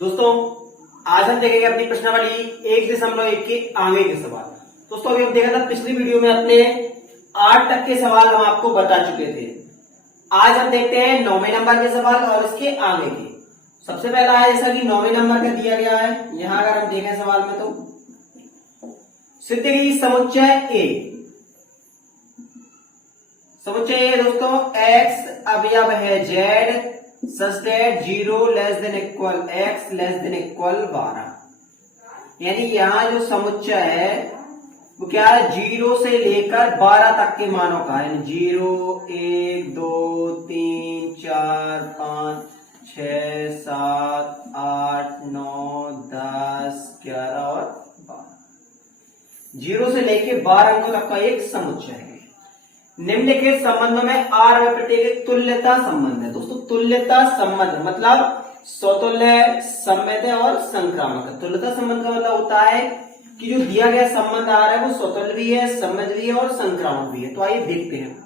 दोस्तों आज हम देखेंगे अपनी प्रश्नावली 1.1 के आगे के सवाल। दोस्तों अभी हम देखा था पिछली वीडियो में अपने 8 तक के सवाल हम आपको बता चुके थे। आज हम देखते हैं 9वें नंबर के सवाल और इसके आगे के। सबसे पहला है जैसा कि 9वें नंबर का दिया गया है, यहां अगर हम देखें सवाल में तो सिद्ध की समुच्चय ए। समुच्चय ए दोस्तों x अवयव है z such that 0 less than equal x less than equal 12। यानी यहां जो समुच्चय है वो क्या है, 0 से लेकर 12 तक के मानों का है। 0 1 2 3 4 5 6 7 8 9 10 11 और 12, 0 से लेकर 12 अंकों तक का एक समुच्चय है। निम्नलिखित संबंधों में आर व प्रत्येक तुल्यता संबंध है। दोस्तों तुल्यता संबंध मतलब स्वतुल्य, सममित और संक्रामक। तुल्यता संबंध का मतलब होता है कि जो दिया गया संबंध आ रहा है वो स्वतुल्य भी है, सममित भी है और संक्रामक भी है। तो आइए देखते हैं।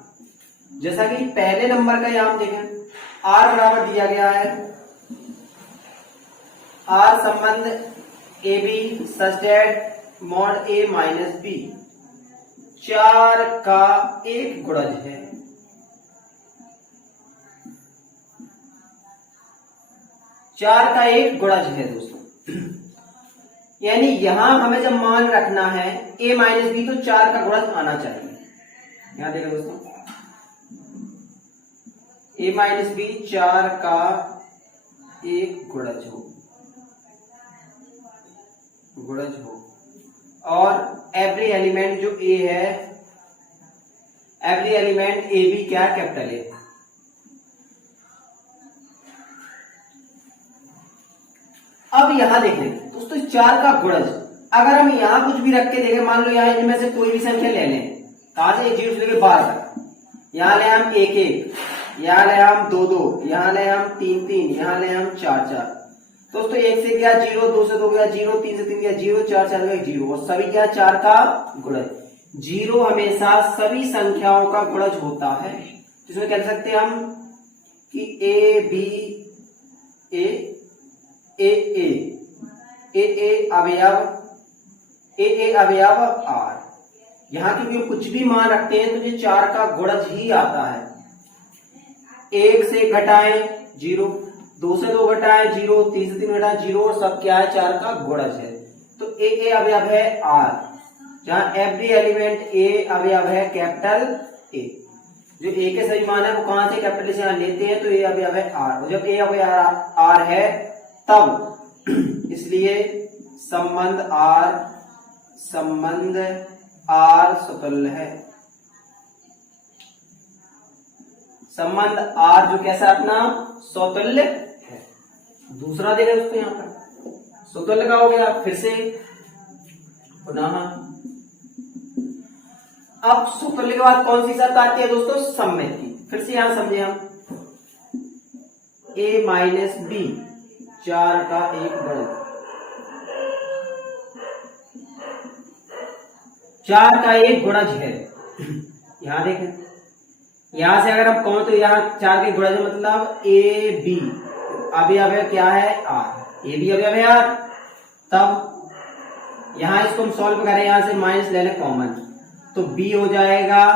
जैसा कि पहले नंबर का यहां देखें, आर बराबर दिया गया है, आर संबंध A B such that mod A minus B 4 का एक गुणज है। चार का एक गुणज है दोस्तों। यानी यहां हमें जब मान रखना है a माइनस बी तो 4 का गुणज आना चाहिए। यहां देखो दोस्तों, a माइनस बी 4 का एक गुणज हो और एवरी एलिमेंट जो ए है, एवरी एलिमेंट ए बी क्या कैपिटल ए। अब यहां देखें दोस्तों 4 का गुणज, अगर हम यहां कुछ भी रख के देखें, मान लो यहां इनमें से कोई भी संख्या ले लें, कहां से 0 से लेकर 12 तक, यहां ले हम 1 1, यहां ले हम 2 2, यहां ले हम 3 3, यहां ले हम 4 4। दोस्तों 1 से गया 0, 2 से 2 गया 0, 3 से 3 गया 0, 4 4 गया 0 और सभी क्या 4 का गुणज। 0 हमेशा सभी संख्याओं का गुणज होता है, जिसमें कह सकते हैं हम कि ए बी ए ए ए ए अवयव आर। यहां क्योंकि कुछ भी मान रखते हैं तो ये 4 का गुणज ही आता है। 1 से घटाएं 0, 2 से 2 घटाएं 0, 3 से 3 घटाएं 0 और सब क्या है 4 का गुणज है। तो ए अवयव है आर, जहां एवरी एलिमेंट ए अवयव है कैपिटल ए। जो ए के सही मान है वो कहां से कैपिटल से यहां लेते हैं, तो ए अवयव है आर। और जब ए अवयव आर है तब इसलिए संबंध आर स्वतुल्य है। संबंध आर जो कैसा अपना स्वतुल्य है। दूसरा देगा दोस्तों यहां पर स्वतुल्य का हो गया। फिर से पुनः अब स्वतुल्य के बाद कौन सी शर्त आती है दोस्तों, सममित की। फिर से यहां समझे हम, a माइनस बी 4 का एक गुणज, 4 का एक गुणज है। यहां देखें, यहां से अगर हम कहें तो यहां 4 के गुणज मतलब ए बी अवयव क्या है आर, ए बी अवयव है आर। तब यहां इसको हम सॉल्व करें, यहां से माइनस ले लें कॉमन, तो बी हो जाएगा,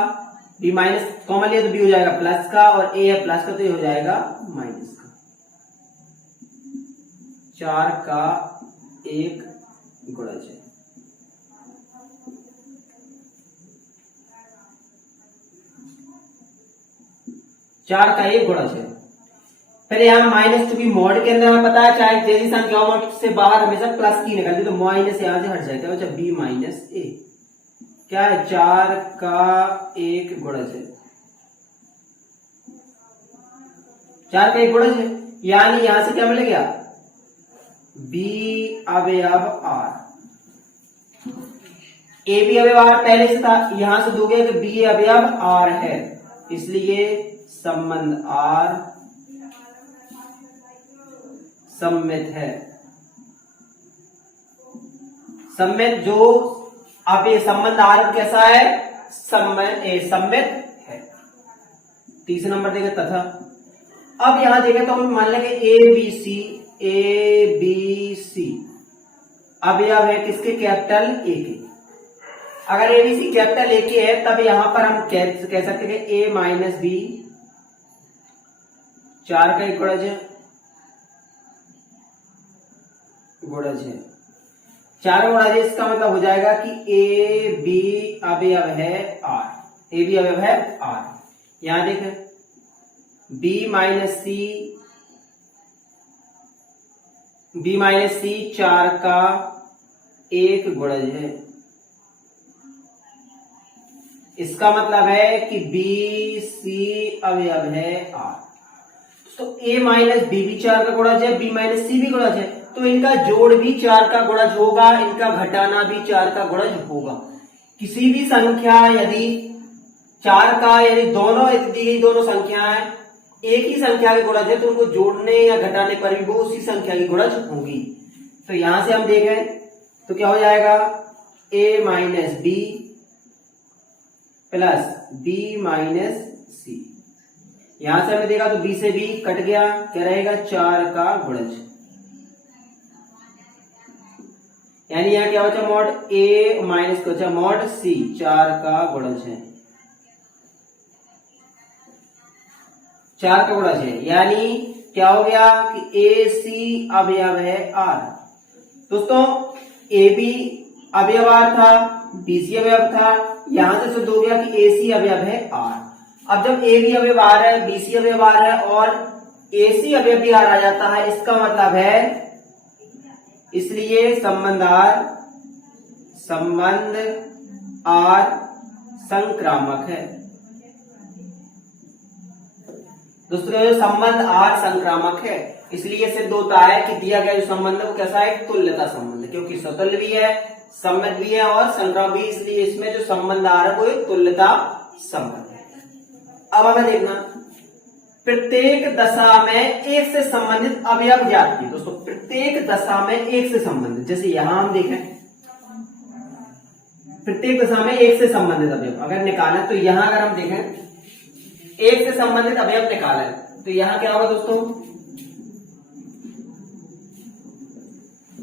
बी माइनस कॉमन लिया तो बी हो जाएगा प्लस का, और ए है प्लस का तो ये हो जाएगा माइनस का। 4 का एक गुणज है। चार का एक गुणज है। फिर यहां माइनस, चूंकि मॉड के अंदर हमें पता है चाहे जैसी संख्याओं से बाहर हमेशा प्लस की निकलती, तो माइनस यहां से हट जाता है। अच्छा बी माइनस ए क्या है, 4 का एक गुणज है। 4 का एक गुणज है, यानी यहां से क्या मिल गया, बी अवयव आर। ए बी अवयव आर पहले से था, यहां से दोगे कि बी अवयव आर है, इसलिए संबंध आर सममित है। सममित जो आप ये संबंध आर कैसा है, सममित है। तीसरा नंबर देखें तथा। अब यहां देखें तो हम मान लेंगे A B C A B C अवयव है किसके? कैपिटल ए के। अगर A B C capital A के है तब यहां पर हम कह सकते हैं ए माइनस बी 4 का एक गुणज है, 4 गुणज है। इसका मतलब हो जाएगा कि ए बी अवयव है आर, ए बी अवयव है आर। यहां देखें बी माइनस सी 4 का एक गुणज है। इसका मतलब है कि बी सी अवयव है आर। तो a माइनस बी भी 4 का गुणज है, b माइनस सी भी गुणज है, तो इनका जोड़ भी 4 का गुणज होगा, इनका घटाना भी 4 का गुणज होगा। किसी भी संख्या यदि 4 का यदि दोनों दी गई दोनों संख्याएं एक ही संख्या के गुणज है तो उनको जोड़ने या घटाने पर भी वो उसी संख्या की गुणज होगी। तो यहां से हम देखें तो क्या हो जाएगा? a minus B plus b minus C. यहां से हमने देखा तो b से b कट गया, क्या रहेगा? 4 का गुणज। यानी यहां क्या बचा? मॉड a माइनस क्या बचा? मॉड c 4 का गुणज है, 4 का गुणज है। यानी क्या हो गया कि ए सी अवयव है आर। दोस्तों ए बी अवयव आर था, बी सी अवयव था, यहां से सिद्ध हो गया कि ए सी अवयव है आर। अब जब ए बी अवयव आर है, बी सी अवयव आर है और ए सी अवयव भी आर आ जाता है, इसका मतलब है इसलिए संबंध आर संक्रामक है। दोस्तों संबंध आर संक्रामक है, इसलिए सिद्ध होता है कि दिया गया जो संबंध है वो कैसा है? तुल्यता संबंध, क्योंकि स्वतंत्र भी है, सम्मित भी है और संक्रामक भी, इसलिए इसमें जो संबंध आ रहा है वो एक तुल्यता संबंध है। अब हमें देखना प्रत्येक दशा में एक से संबंधित अवयव ज्ञात किए। दोस्तों प्रत्येक दशा में एक से संबंधित, जैसे यहां हम देखें प्रत्येक दशा में एक से संबंधित अवयव अगर निकालें तो यहां अगर हम देखें एक से संबंधित अवयव निकाला है तो यहां क्या होगा दोस्तों?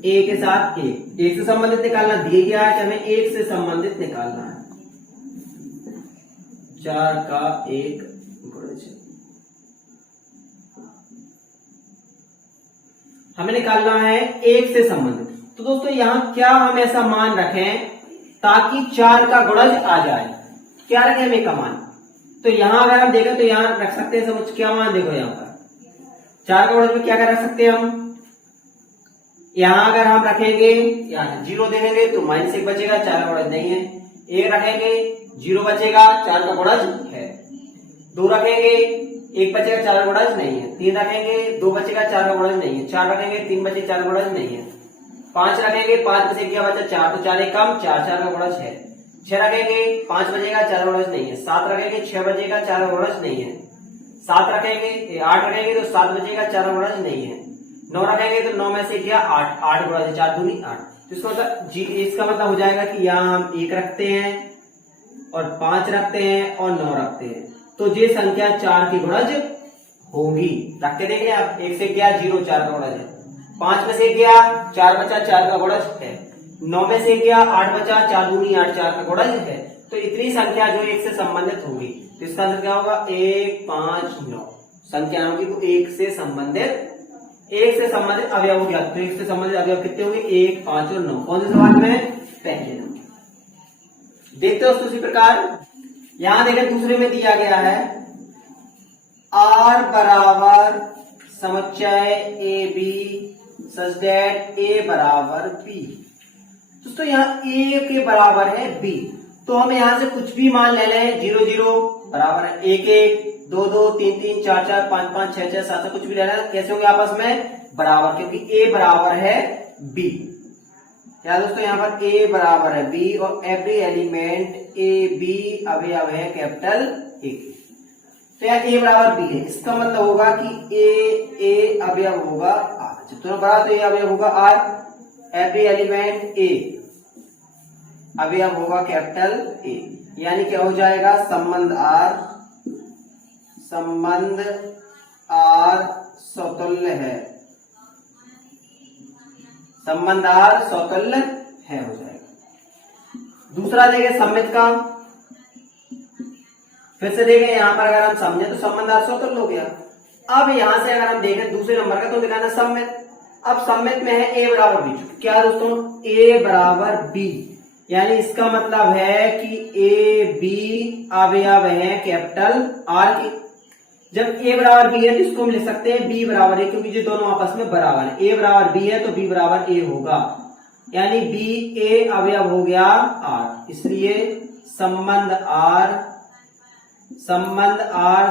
ए के साथ एक से संबंधित निकालना दिए गया है कि हमें एक से संबंधित निकालना है, 4 का एक गुणज हमें निकालना है एक से संबंधित। तो दोस्तों यहां क्या हम ऐसा मान रखें ताकि 4 का गुणज आ जाए? क्या रखें हम एक का मान? तो यहां अगर हम देखें तो यहां रख सकते हैं समझ क्या मान? देखो यहां पर 4 का गुणज में क्या कर रख सकते हैं हम? यहां अगर हम रखेंगे यहां 0 देखेंगे तो -1 बचेगा, 4 का गुणज नहीं है। 1 रखेंगे 0 बचेगा, 4 का गुणज है। 2 रखेंगे 1 बचेगा, 4 का गुणज नहीं है। 3 रखेंगे 2 बचेगा, 4 का गुणज नहीं है। 4 रखेंगे 3 बचे, 4 का गुणज नहीं है। 5 रखेंगे 5 बचे क्या बचा? 4, तो 4 एक कम 4, 4 का गुणज है। 6 रखेंगे 5 बचेगा, 4 का गुणज नहीं है। 7 रखेंगे 6 बचेगा, 4 का गुणज नहीं है। 7 रखेंगे 8 रखेंगे तो 7 बचेगा, 4 का गुणज नहीं है। 9 रखेंगे तो 9 में से क्या? 8, 8 गुणज 4 दूनी 8। तो इसका मतलब इसका मतलब हो जाएगा कि यहाँ हम 1 रखते हैं और 5 रखते हैं और 9 रखते हैं तो ये संख्या 4 की गुणज होगी। रख के देखें आप, 1 से क्या? 0, 4 का गुणज है। 5 में से क्या? 4 बचा, 4 का गुणज है। 9 में से क्या? 8 बचा, 4 दूनी 8, 4 का गुणज है। तो इतनी संख्या जो 1 से संबंधित होगी तो इसका आंसर क्या होगा? 1, 5, 9 संख्या होगी वो 1 से संबंधित अवयव हो गया। तो 1 से संबंधित अवयव कितने होंगे? 1, 5 और 9। कौन से सवाल में? पहले नंबर। देखते हो उसी प्रकार यहां देखें दूसरे में दिया गया है R बराबर समुच्चय ए बी सच दैट ए बराबर बी। दोस्तों यहाँ ए के बराबर है बी, तो हम यहां से कुछ भी मान ले लें। 0, 0 बराबर है 1, 1, 2, 2, 3, 3, 4, 4, 5, 5, 6, 6, 7, 7 कुछ भी ले लें। कैसे होंगे आपस में? बराबर, क्योंकि ए बराबर है बी। क्या दोस्तों यहाँ पर ए बराबर है बी और एवरी एलिमेंट ए बी अवयव है कैपिटल ए। तो यहाँ ए बराबर बी है, इसका मतलब होगा कि ए अवयव होगा आर। जब दोनों बड़ा तो ए अवयव होगा आर। एवरी एलिमेंट ए अवयव होगा कैपिटल ए, यानी क्या हो जाएगा? संबंध आर स्वतुल्य है संबंध आर स्वतुल्य है हो जाएगा। दूसरा देखें सम्मित का, फिर से देखें यहां पर अगर हम समझे तो संबंध आर स्वतुल्य हो गया। अब यहां से अगर हम देखें दूसरे नंबर का तो दिखाना सम्मित। अब सम्मित में है ए बराबर बी, क्या दोस्तों ए बराबर बी, यानी इसका मतलब है कि ए बी अवयव है कैपिटल आर के। जब ए बराबर बी है तो इसको हम लिख सकते हैं बी बराबर ए, क्योंकि ये दोनों आपस में बराबर है। ए बराबर बी है तो बी बराबर ए होगा, यानी बी ए अवयव हो गया आर, इसलिए संबंध आर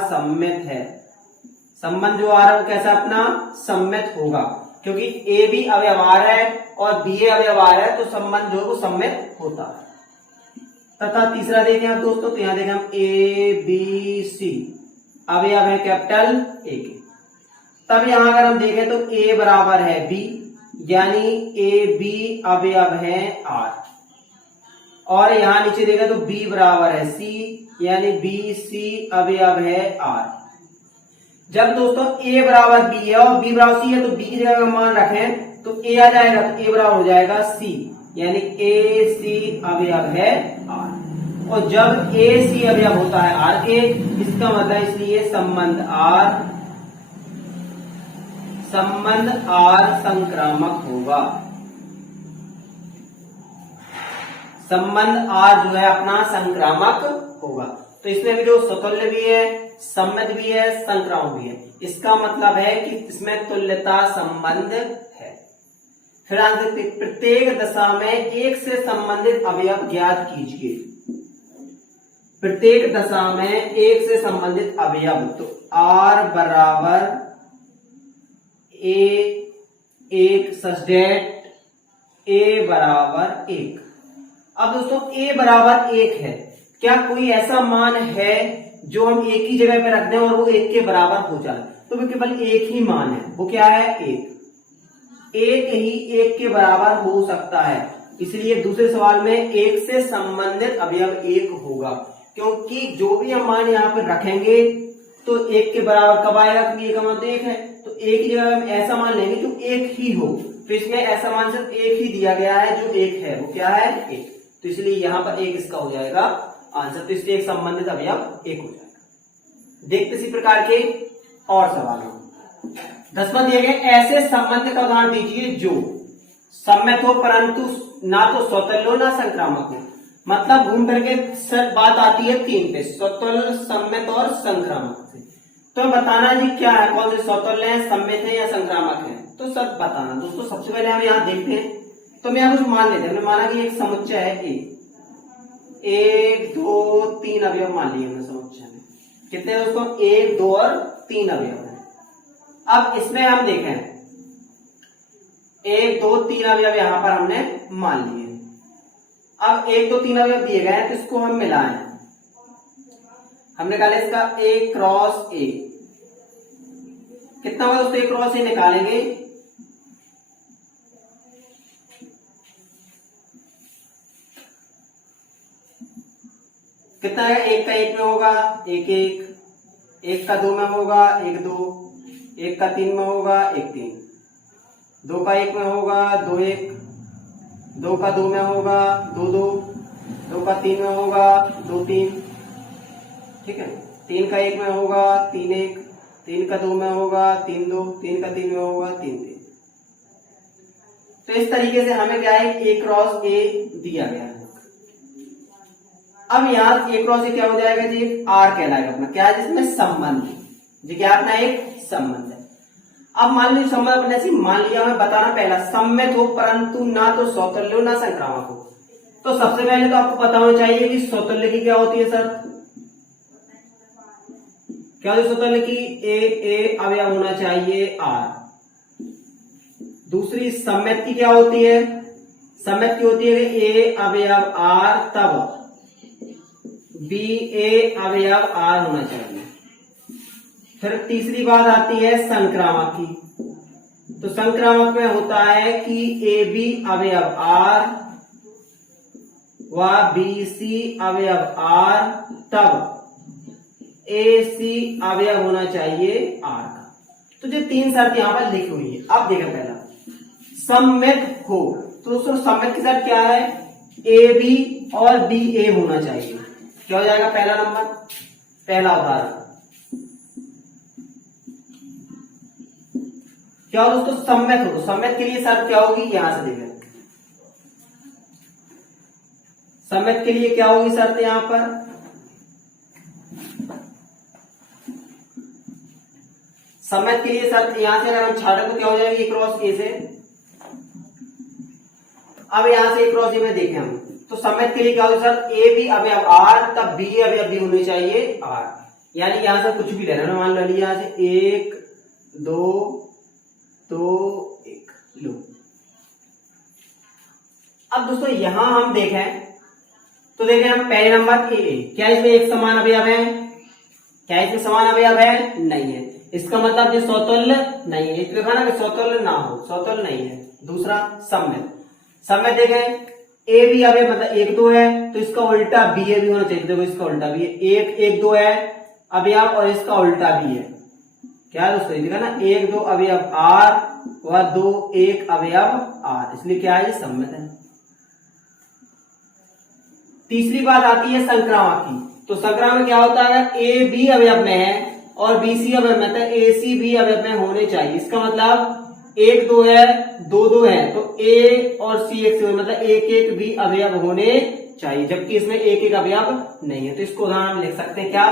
सम्मित है। संबंध जो आ रहा है वो कैसा अपना सम्मित होगा, क्योंकि ए बी अवयव आर है और बी ए अवयव आर है, तो संबंध जो है वो सम्मित होता है। तथा तीसरा देखें आप दोस्तों, तो यहां देखें हम ए बी सी अवयव है कैपिटल ए के। तब यहां अगर हम देखें तो ए बराबर है बी, यानी ए बी अवयव है आर, और यहां नीचे देखें तो बी बराबर है सी, यानी बी सी अवयव है आर। जब दोस्तों ए बराबर बी है और बी बराबर सी है तो बी की जगह अगर मान रखें तो ए आ जाएगा, तो ए बराबर हो जाएगा सी, यानी ए सी अवयव है आर। और जब ए सी अवयव होता है आर के, इसका मतलब इसलिए संबंध आर संक्रामक होगा। संबंध आर जो है अपना संक्रामक होगा। तो इसमें भी जो स्वतुल्य भी है, सम्मित भी है, संक्रामक भी है, इसका मतलब है कि इसमें तुल्यता संबंध है। फिर आंसर, प्रत्येक दशा में एक से संबंधित अवयव ज्ञात कीजिए। प्रत्येक दशा में एक से संबंधित अवयव, तो आर बराबर ए एक सस्टेट ए बराबर एक। अब दोस्तों ए बराबर एक है, क्या कोई ऐसा मान है जो हम एक ही जगह पे रख दें और वो एक के बराबर हो जाए? तो वो केवल एक ही मान है, वो क्या है एक। एक ही एक के बराबर हो सकता है, इसलिए दूसरे सवाल में एक से संबंधित अवयव एक होगा, क्योंकि जो भी हम मान यहाँ पे रखेंगे तो एक के बराबर कब आएगा, क्योंकि एक मान तो एक है, तो एक ही जगह हम ऐसा मान लेंगे जो एक ही हो। तो इसमें ऐसा मान सिर्फ एक ही दिया गया है जो एक है, वो क्या है एक, तो इसलिए यहां पर एक इसका हो जाएगा आंसर। तो इसलिए एक संबंधित अवयव एक हो जाएगा। देखते इसी प्रकार के और सवाल। 10वां दिया गया, ऐसे संबंध का उदाहरण दीजिए जो सम्मित हो परंतु ना तो स्वतुल्य हो ना संक्रामक हो। मतलब घूम करके सर बात आती है तीन पे, स्वतुल्य, सम्मित और संक्रामक से। तो बताना जी क्या है, कौन से स्वतुल्य है, सम्मित है या संक्रामक है, तो सब बताना। दोस्तों सबसे पहले हम यहाँ देखते हैं, तो हम यहाँ कुछ मान लेते हैं। हमने माना कि एक समुच्चय है एक दो तीन अवयव मान लिए हमने समुच्चय में। कितने दोस्तों, एक दो और तीन अवयव है। अब इसमें हम देखें एक दो तीन अवयव यहां पर हमने मान लिए। अब एक दो तीन अवयव दिए गए हैं तो इसको हम मिलाएं। हमने निकाले इसका ए क्रॉस ए, कितना होगा दोस्तों, ए क्रॉस ए निकालेंगे कितना है, एक का एक में होगा एक एक, एक का दो में होगा एक दो, एक का तीन में होगा एक तीन, दो का एक में होगा दो एक, दो का दो में होगा दो दो, दो का तीन में होगा दो तीन, ठीक है। तीन का एक में होगा तीन एक, तीन का दो में होगा तीन दो, तीन का तीन में होगा तीन तीन। तो इस तरीके से हमें क्या है, ए क्रॉस ए दिया गया है। अब यहाँ ए क्रॉस ए क्या हो जाएगा जी, आर कहलाएगा अपना, क्या है जिसमें संबंध जी, क्या अपना एक संबंध है। अब मान लीजिए संबंध अपने से मान लिया, हमें बताना पहला सम्मित हो परंतु ना तो स्वतुल्य हो ना संक्रामक हो। तो सबसे पहले तो आपको पता होना चाहिए कि स्वतुल्य की क्या होती है सर, क्या होती है स्वतुल्य की, ए अवयव होना चाहिए आर। दूसरी सम्मित की क्या होती है, सम्मित की होती है ए अवयव आर तब बी ए अवयव आर होना चाहिए। फिर तीसरी बात आती है संक्रामक की, तो संक्रामक में होता है कि ए बी अवयव आर व बी सी अवयव आर तब ए सी अवयव होना चाहिए आर का। तो जो तीन शर्त यहां पर लिखी हुई है। अब देखो पहला सममित हो। तो दोस्तों सममित के साथ क्या है, ए बी और बी ए होना चाहिए। क्या हो जाएगा पहला नंबर, पहला उदाहरण क्या हो दोस्तों, सममित हो। तो सममित के लिए शर्त क्या होगी, यहां से देखें, सममित के लिए क्या होगी शर्त यहां पर, सममित के लिए शर्त यहां से अगर हम छाड़े तो क्या हो जाएगी, क्रॉस ए से। अब यहां से क्रॉस ए में देखें हम, तो सममित के लिए क्या होगी शर्त, ए बी अवयव आर, तब बी अवयव बी होने चाहिए आर। यानी यहां से कुछ भी लेना, मान लो यहां से 1 2 2 1 लो। अब दोस्तों यहां हम देखें तो देखें हम पहले नंबर ए, क्या इसमें एक समान अवयव है, क्या इसमें समान अवयव है, नहीं है। इसका मतलब ये समतुल्य नहीं है, इसलिए लिखा ना कि समतुल्य ना हो, समतुल्य नहीं है। दूसरा सममित, सममित देखें ए बी अवयव मतलब 1 2 है, तो इसका उल्टा बी ए भी होना चाहिए। देखो इसका उल्टा भी है, 1 1 2 है अवयव और इसका उल्टा भी है। क्या दोस्तों देखा ना, 1 2 अवयव आर व 2 1 अवयव आर, इसलिए क्या है, ये सममित है। तीसरी बात आती है संक्रामक की। तो संक्रामक क्या होता है, ए बी अवयव में है और बी सी अवयव में, मतलब ए सी बी अवयव में होने चाहिए। इसका मतलब 1 2 है 2 2 है, तो ए और सी एक से मतलब 1 1 भी अवयव होने चाहिए, जबकि इसमें 1 1 अवयव नहीं है। तो इसको उदाहरण लिख सकते हैं क्या,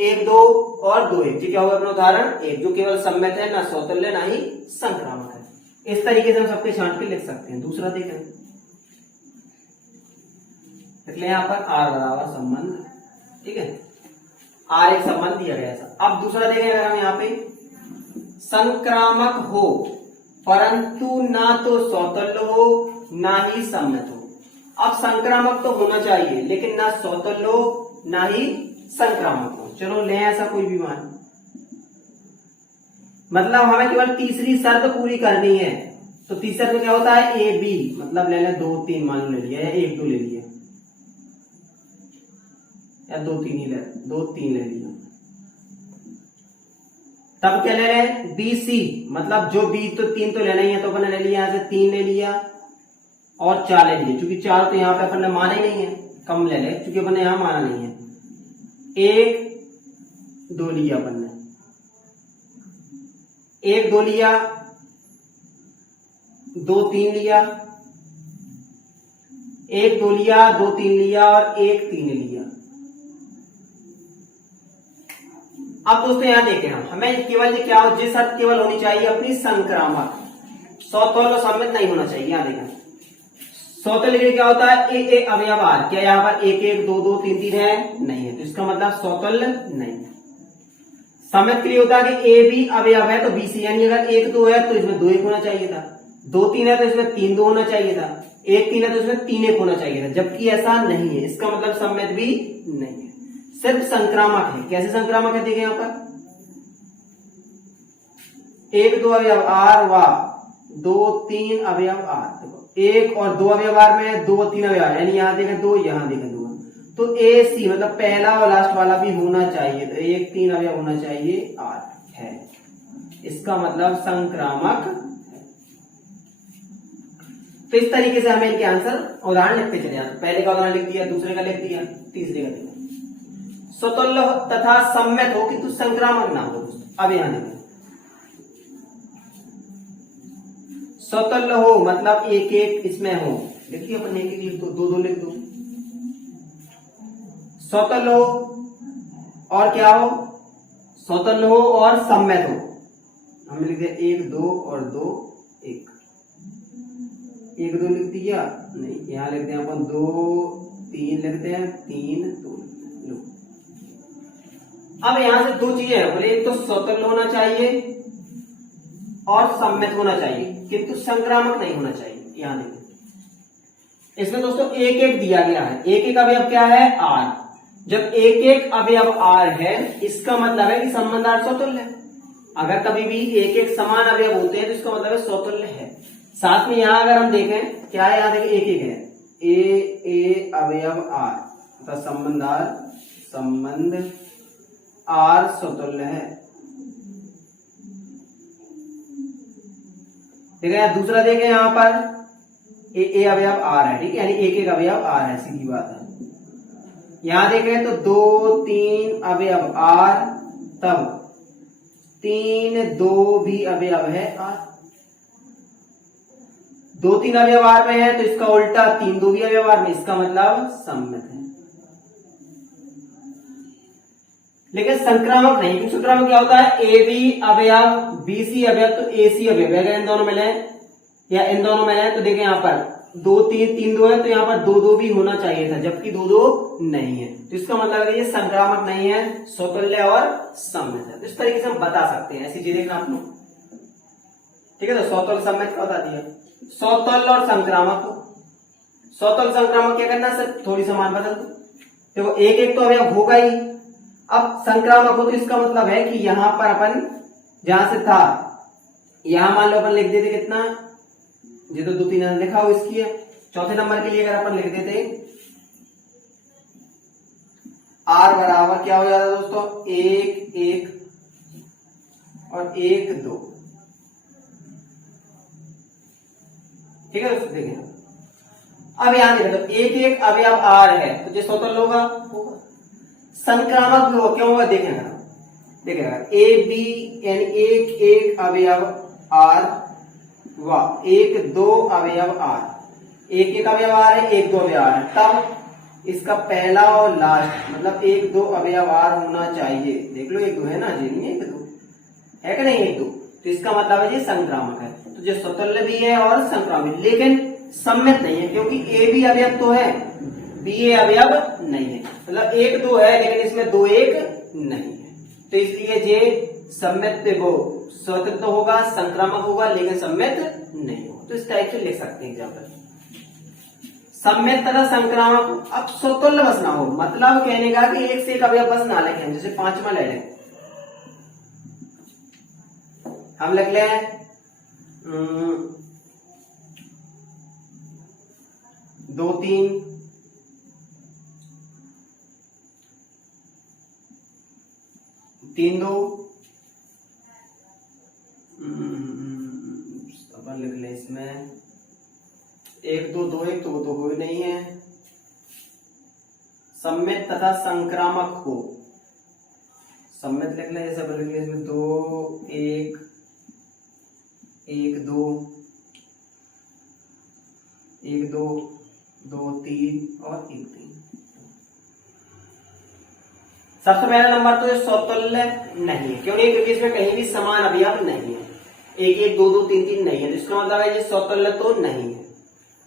1 2 और 2 1, क्या होगा अपना उदाहरण 1, जो केवल सममित है, ना समतुल्य ना ही संक्रामक है। इस तरीके से हम सबके छांट के लिख सकते हैं। दूसरा देखें, इसलिए यहां पर आर बराबर संबंध, ठीक है, आर एक संबंध दिया गया था। अब दूसरा देखें अगर हम यहाँ पे, संक्रामक हो परंतु ना तो समतुल्य हो ना ही सममित हो। अब संक्रामक तो होना चाहिए लेकिन ना समतुल्य हो ना ही संक्रामक हो। चलो ले ऐसा कोई भी मान, मतलब हमें केवल तीसरी शर्त पूरी करनी है। तो तीसरी शर्त में क्या होता है, ए बी, मतलब ले लें 2 3 मान ले लिया या 1 2 ले लिया या 2 3 ही ले, 2 3 ले लिया, तब क्या ले रहे हैं, बी सी, मतलब जो बी तो 3 तो लेना ही है, तो अपन ने ले लिया, यहां से 3 ले लिया और 4 ले लिया, क्योंकि 4 तो यहां पे अपन ने माना ही नहीं है, कम ले ले क्योंकि अपन ने यहां माना नहीं है। 1 2 लिया अपन ने, 1 2 लिया, 2 3 लिया, 1 2 लिया, 2 3 लिया और 1 3 लिया। अब दोस्तों यहां देखें हमें केवल ये क्या हो, जिस शर्त केवल होनी चाहिए अपनी संक्रामक, समतुल्य सममित नहीं होना चाहिए। यहां देखें समतुल्य के लिए क्या होता है, ए ए अवयव आर, क्या यहाँ पर 1 1 2 2 3 3 है, नहीं है, तो इसका मतलब समतुल्य नहीं। सममित के लिए होता है कि ए बी अवयव है तो बी सी, यानी अगर 1 2 है तो इसमें 2 1 होना चाहिए था, 2 3 है तो इसमें 3 2 होना चाहिए था, 1 3 है तो इसमें 3 1 होना चाहिए था, जबकि ऐसा नहीं है। इसका मतलब सममित भी नहीं है, सिर्फ संक्रामक है। कैसे संक्रामक है देखिए यहां पर, 1 2 अवयव आर व 2 3 अवयव आर, देखो 1 और 2 अवयव आर में 2 3 अवयव, यानी यहां देखें 2 यहां देखें 2, तो ए सी मतलब पहला और लास्ट वाला भी होना चाहिए, तो 1 3 अवयव होना चाहिए आर है, इसका मतलब संक्रामक है। तो इस तरीके से हमें इनके आंसर उदाहरण लिखते चले जाते, पहले का उदाहरण लिख दिया, दूसरे का लिख दिया, तीसरे का लिख दिया। समतुल्य तथा सममित हो किंतु संक्रामक ना हो। अब यहां देखिए समतुल्य हो मतलब 1 1 इसमें हो, देखिए अपन 1 1 लिख दो, 2 2 लिख दो। समतुल्य हो और क्या हो, समतुल्य हो और सममित हो, हमने लिख दिया 1 2 और 2 1, 1 2 लिख दिया, नहीं यहां लिखते हैं अपन 2 3 लिखते हैं, 3 2। अब यहां से 2 चीजें हैं, बोले एक तो समतुल्य होना चाहिए और सममित होना चाहिए किंतु संक्रामक नहीं होना चाहिए। यहां देखिए इसमें दोस्तों 1 1 दिया गया है, 1 1 अवयव क्या है, आर। जब 1 1 अवयव आर है इसका मतलब है कि संबंध आर समतुल्य है। अगर कभी भी 1 1 समान अवयव होते हैं तो इसका मतलब है समतुल्य है। साथ में यहां अगर हम देखें क्या है, यहां देखें 1 1 है, ए अवयव आर, तो संबंध आर समतुल्य है। देखो यहाँ दूसरा देखें यहाँ पर ए अवयव आर है, ठीक है, यानी एक एक अवयव आर है, सीधी बात है। यहां देखें तो 2 3 अवयव आर, तब 3 2 भी अवयव है आर। 2 3 अवयव आर में है तो इसका उल्टा 3 2 भी अवयव आर में, इसका मतलब सम्मित है। लेकिन संक्रामक नहीं, क्योंकि संक्रामक क्या होता है, ए बी अवयव बी सी अवयव तो ए सी अवयव है। अगर इन दोनों में लें या इन दोनों में लें तो देखें यहाँ पर 2 3 3 2 है तो यहाँ पर 2 2 भी होना चाहिए था, जबकि 2 2 नहीं है, तो इसका मतलब ये संक्रामक नहीं है, स्वतुल्य और सम्मित है। तो इस तरीके से हम बता सकते हैं, ऐसी चीजें आप लोग, ठीक है। तो स्वतुल्य सम्मित का बता दिया, स्वतुल्य और संक्रामक। स्वतुल्य संक्रामक क्या करना सर, थोड़ी समान बदल दो, देखो एक एक तो अवयव होगा ही। अब संक्रामक हो तो इसका मतलब है कि यहां पर अपन जहां से था यहां मान लो अपन लिख देते कितना, ये तो 2 3 लिखा हो इसकी है, चौथे नंबर के लिए अगर अपन लिख देते आर बराबर क्या हो जाता दोस्तों, 1 1 और 1 2, ठीक है दोस्तों। देखिए अब यहां देखो 1 1 अवयव आर है तो जो स्वतंत्र होगा, संक्रामक भी हो, क्यों होगा देखेगा ए बी यानी 1 1 अवयव आर व 1 2 अवयव आर, 1 1 अवयव आर है, 1 2 अवयव आर है, तब इसका पहला और लास्ट मतलब 1 2 अवयव आर होना चाहिए। देख लो 1 2 है ना जी, नहीं 1 2 है कि नहीं, 1 2, तो इसका मतलब है ये संक्रामक है। तो जो स्वतुल्य भी है और संक्रामक, लेकिन सम्मित नहीं है, क्योंकि ए बी अवयव तो है, बी ए अवयव नहीं है, मतलब 1 2 है लेकिन इसमें 2 1 नहीं है, तो इसलिए ये सम्मित वो स्वतंत्र होगा, संक्रामक होगा, लेकिन सम्मित नहीं होगा। तो इस टाइप से लिख सकते हैं एग्जाम्पल, सम्मित तथा संक्रामक। अब स्वतुल्य बस ना हो, मतलब कहने का कि एक से एक अवयव बस ना लिखें, जैसे 5वां ले लें, हम लिख लें 2 3 3 2, अपन लिख लें इसमें 1 2 2 1, तो वो तो हो नहीं है। सम्मित तथा संक्रामक हो, सम्मित लिख लें, जैसे अपन लिख लें इसमें 2 1 1 2 1 2 2 3 और 1 3। सबसे पहला नंबर तो ये स्वतुल्य नहीं है, क्यों नहीं, क्योंकि इसमें कहीं भी समान अवयव नहीं है, 1 1 2 2 3 3 नहीं है, तो इसका मतलब है ये स्वतुल्य तो नहीं है।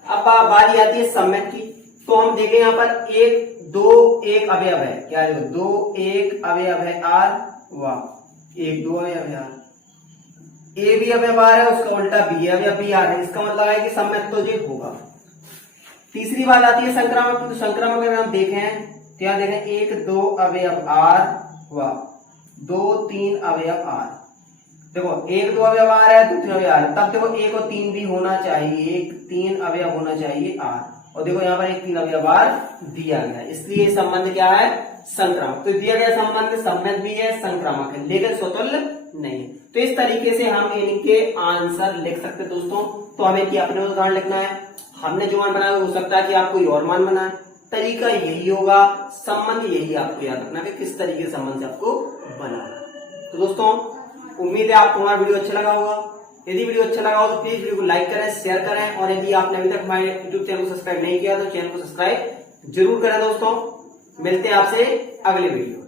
अब बारी आती है सम्मित की, तो हम देखें यहाँ पर 1 2 1 अवयव है, क्या है 2 1 अवयव है आर व 1 2 अवयव है आर, ए भी अवयव आर है, उसका उल्टा बी अवयव भी आर है, इसका मतलब है कि सम्मित तो ये होगा। तीसरी बात आती है संक्रामक, तो संक्रामक में हम देखें तो यहां देखें 1 2 अवयव आर व 2 3 अवयव आर, देखो 1 2 अवयव आर है, 2 3 अवयव आर, तब देखो 1 और 3 भी होना चाहिए, 1 3 अवयव होना चाहिए आर, और देखो यहाँ पर 1 3 अवयव आर दिया गया, इसलिए संबंध क्या है, संक्रामक। तो दिया गया संबंध सम्मित भी है, संक्रामक है, लेकिन स्वतुल्य नहीं है। तो इस तरीके से हम इनके आंसर लिख सकते हैं दोस्तों। तो हमें क्या अपने उदाहरण लिखना है, हमने जो मान बनाया हो सकता है कि आप कोई और मान बनाए, तरीका यही होगा, संबंध यही आपको याद रखना कि किस तरीके से संबंध से आपको बनाना। तो दोस्तों उम्मीद है आपको हमारा वीडियो अच्छा लगा होगा। यदि वीडियो अच्छा लगा हो तो प्लीज वीडियो को लाइक करें, शेयर करें, और यदि आपने अभी तक हमारे यूट्यूब चैनल को सब्सक्राइब नहीं किया तो चैनल को सब्सक्राइब जरूर करें। दोस्तों मिलते हैं आपसे अगले वीडियो।